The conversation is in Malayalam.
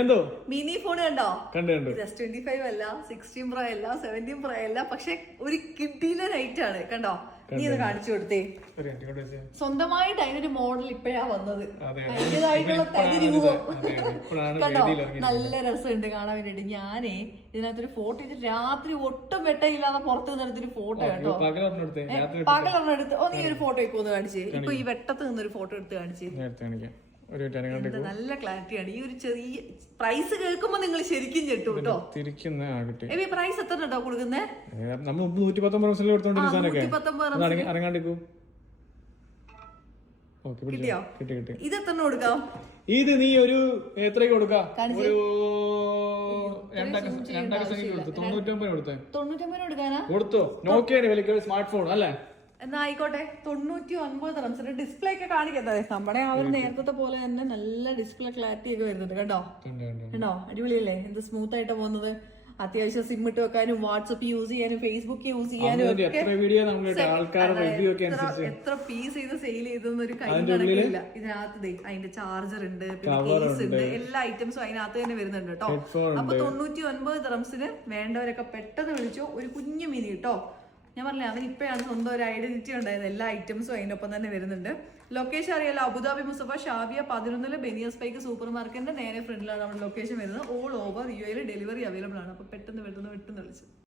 എന്തോ മിനി ഫോൺ കണ്ടോ? കണ്ടു കണ്ടു. S25 അല്ല, 16 Pro അല്ല, 17 Pro അല്ല, പക്ഷെ ഒരു കിഡിലെ റേറ്റ് ആണ്. കണ്ടോ? നീ ഇത് കാണിച്ചു കൊടുത്തേ. സ്വന്തമായിട്ട് അതിനൊരു മോഡൽ ഇപ്പഴാ വന്നത്. അതിൻ്റെതായിട്ടുള്ള തനി രൂപം കണ്ടോ? നല്ല രസമുണ്ട് കാണാൻ വേണ്ടിട്ട്. ഞാനേ ഇതിനകത്തൊരു ഫോട്ടോ എടുത്ത് രാത്രി ഒട്ടും വെട്ടയില്ലാതെ പുറത്ത് നിന്നെടുത്തൊരു ഫോട്ടോ കേട്ടോ. പകലൊന്നും എടുത്ത് നീ ഒരു ഫോട്ടോ ഇപ്പൊ ഒന്ന് കാണിച്ചേ. ഇപ്പൊ ഈ വെട്ടത്ത് നിന്നൊരു ഫോട്ടോ എടുത്ത് കാണിച്ചേ. നല്ല ക്ലാരിറ്റിയാണ്. ഈ ഒരു ചെറിയ പ്രൈസ് കേൾക്കുമ്പോ നിങ്ങൾ ശരിക്കും ചെട്ടു കേട്ടോ. പ്രൈസ് എത്ര കേട്ടോ കൊടുക്കുന്നേ? ഇത് എത്ര കൊടുക്കാം? ഇത് നീ ഒരു എത്രയ്ക്ക് കൊടുക്കാം? 99 കൊടുക്കാനാ കൊടുത്തോ? നോക്കിയാണ് വിലക്ക് സ്മാർട്ട് ഫോൺ അല്ലേ? എന്നാ ആയിക്കോട്ടെ. 99 റംസിന്റെ ഡിസ്പ്ലേ ഒക്കെ കാണിക്കുന്നത് നമ്മുടെ ആ ഒരു നേരത്തെ പോലെ തന്നെ നല്ല ഡിസ്പ്ലേ ക്ലാരിറ്റി ഒക്കെ വരുന്നുണ്ട്. കണ്ടോ കണ്ടോ? അടിപൊളിയല്ലേ? എന്ത് സ്മൂത്ത് ആയിട്ട് പോകുന്നത്. അത്യാവശ്യം സിം ഇട്ട് വെക്കാനും വാട്സപ്പ് യൂസ് ചെയ്യാനും ഫേസ്ബുക്ക് യൂസ് ചെയ്യാനും എത്ര പീസ് ചെയ്ത് സെയിൽ ചെയ്തെന്നൊരു കൈ കണക്കില്ല. ഇതിനകത്ത് അതിന്റെ ചാർജർ ഉണ്ട്, പിന്നെ കേസ് ഉണ്ട്, എല്ലാ ഐറ്റംസും അതിനകത്ത് തന്നെ വരുന്നുണ്ട് കേട്ടോ. അപ്പൊ 99 റംസിന് വേണ്ടവരൊക്കെ പെട്ടെന്ന് വിളിച്ചോ. ഒരു കുഞ്ഞു മിനി കേട്ടോ. ഞാൻ പറഞ്ഞില്ലേ, അവൻ ഇപ്പോഴാണ് സ്വന്തം ഒരു ഐഡന്റിറ്റി ഉണ്ടായത്. എല്ലാ ഐറ്റംസും അതിൻ്റെ ഒപ്പം തന്നെ വരുന്നുണ്ട്. ലൊക്കേഷൻ അറിയാലോ, അബുദാബി മുസഫ ഷാബിയ 11 ബെനിയസ് പൈക്ക് സൂപ്പർ മാർക്കറ്റിന്റെ നേരെ ഫ്രണ്ടിലാണ് നമ്മുടെ ലൊക്കേഷൻ വരുന്നത്. All over UAE delivery available ആണ്. അപ്പൊ പെട്ടെന്ന് വിളിച്ചു.